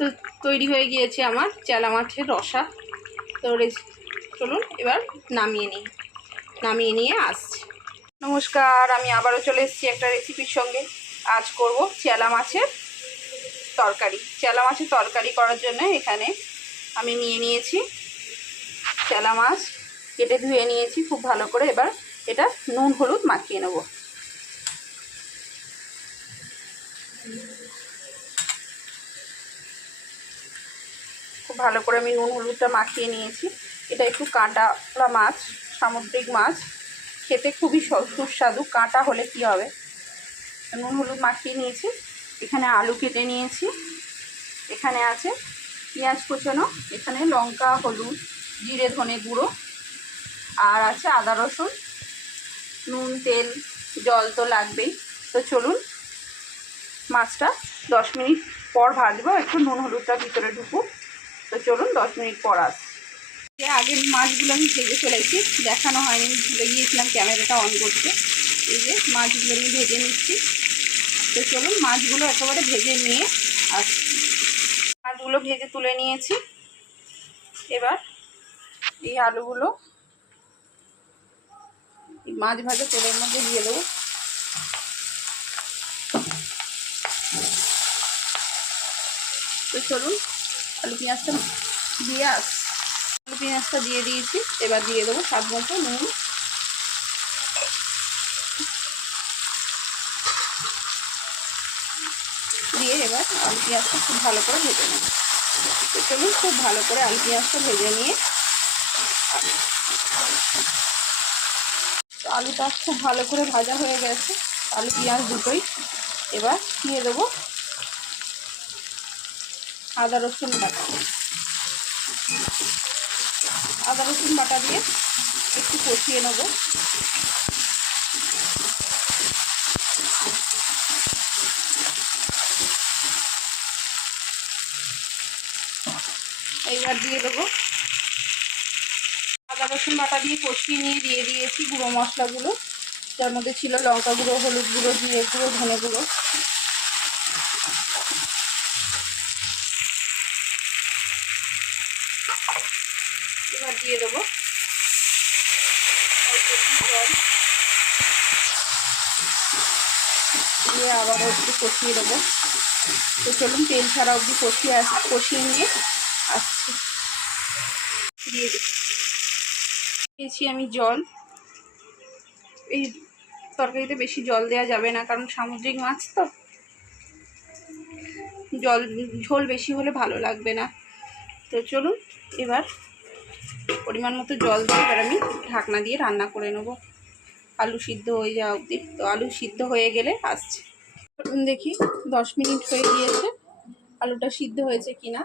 তো তৈরি হয়ে গিয়েছে আমার চেলা মাছের রসা। তো চলুন এবার নামিয়ে নিই। নামিয়ে নিয়ে আসছি। নমস্কার, আমি আবারও চলে এসেছি একটা রেসিপির সঙ্গে। আজ করব চেলা মাছের তরকারি। চেলা মাছের তরকারি করার জন্য এখানে আমি নিয়ে নিয়েছি চেলা মাছ কেটে ধুয়ে নিয়েছি, খুব ভালো করে এবার এটা নুন, হলুদ মাখিয়ে নেব। ভালো করে আমি নুন হলুদটা মাখিয়ে নিয়েছি। এটা একটু কাঁটালা মাছ, সামুদ্রিক মাছ। খেতে খুবই সুস্বাদু। কাঁটা হলে কি হবে? নুন হলুদ মাখিয়ে নিয়েছি। এখানে আলু কেটে নিয়েছি। এখানে আছে পেঁয়াজ কোচানো, এখানে লঙ্কা, হলুদ, জিরে, ধনে গুঁড়ো, আর আছে আদা, রসুন। নুন, তেল, জল তো লাগবেই। তো চলুন মাছটা দশ মিনিট পর ভাজবো। একটু নুন হলুদটা ভিতরে ঢুকুক। তো চলুন দশ মিনিট পর আস। আগের মাছগুলো আমি ভেজে ফেলেছি, দেখানো হয়নি ভুলে গিয়েছিলাম ক্যামেরাটা অন করতে। এই যে মাছগুলো আমি ভেজে নিচ্ছি। তো চলুন মাছগুলো একেবারে ভেজে নিয়ে আসছি মাছগুলো ভেজে তুলে নিয়েছি। এবার এই আলুগুলো মাছ ভাজা তেলের মধ্যে দিয়ে দেবো। তো চলুন আলু পেঁয়াজটা দিয়ে আস, আলু পেঁয়াজটা দিয়ে দিয়েছি। এবার দিয়ে দেবো স্বাদ মতো নুন। দিয়ে এবার আলু পেঁয়াজটা খুব ভালো করে ভেজে নেব। চলুন খুব ভালো করে আলু পেঁয়াজটা ভেজে নিয়ে আলুটা খুব ভালো করে ভাজা হয়ে গেছে। আলু পেঁয়াজ দুটোই। এবার দিয়ে দেবো আদা রসুন বাটা। আদা রসুন বাটা দিয়ে একটু কষিয়ে নেব। এইবার দিয়ে দেবো। আদা রসুন বাটা দিয়ে কষিয়ে নিয়ে দিয়ে দিয়েছি গুঁড়ো মশলাগুলো। যার মধ্যে ছিল লঙ্কা গুঁড়ো, হলুদ গুঁড়ো, জিরে গুঁড়ো, ধনে গুঁড়ো এবার দিয়ে দেবো। দিয়ে একটু কষিয়ে দেবো। তো চলুন, তেল ছাড়া অবধি কষিয়ে আস, কষিয়ে নিয়ে আসছি। দিয়ে দিয়েছি আমি জল। এই তরকারিতে বেশি জল দেওয়া যাবে না, কারণ সামুদ্রিক মাছ তো। জল, ঝোল বেশি হলে ভালো লাগবে না। তো চলুন, এবার পরিমাণ মতো জল দিয়ে এবার আমি ঢাকনা দিয়ে রান্না করে নেব। আলু সিদ্ধ হয়ে যাওয়া অবধি। তো আলু সিদ্ধ হয়ে গেলে আসছে। দেখি দশ মিনিট হয়ে গিয়েছে। আলুটা সিদ্ধ হয়েছে কিনা।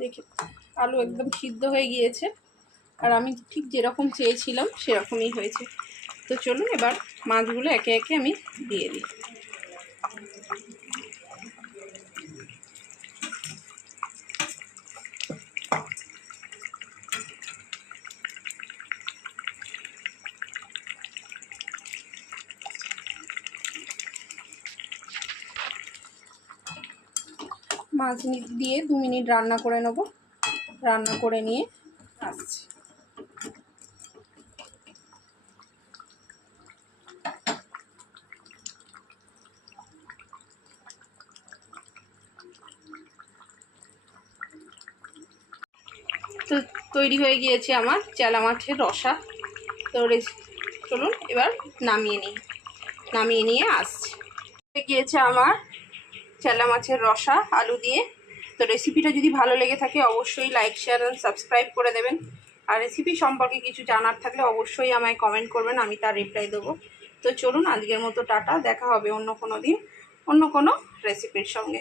দেখি, আলু একদম সিদ্ধ হয়ে গিয়েছে। আর আমি ঠিক যেরকম চেয়েছিলাম সেরকমই হয়েছে। তো চলুন এবার মাছগুলো একে একে আমি দিয়ে দিই। মাছ দিয়ে দু মিনিট রান্না করে নেব। রান্না করে নিয়ে আসছি। তো তৈরি হয়ে গিয়েছে আমার চেলা মাছের রসা। তো চলুন এবার নামিয়ে নিই। নামিয়ে নিয়ে আসছি। গিয়েছে আমার চেলা মাছের রসা, আলু দিয়ে। তো রেসিপিটা যদি ভালো লেগে থাকে, অবশ্যই লাইক শেয়ার অ্যান্ড সাবস্ক্রাইব করে দেবেন। আর রেসিপি সম্পর্কে কিছু জানার থাকলে অবশ্যই আমায় কমেন্ট করবেন, আমি তার রিপ্লাই দেবো। তো চলুন, আজকের মতো টাটা, দেখা হবে অন্য কোনো দিন, অন্য কোনো রেসিপির সঙ্গে।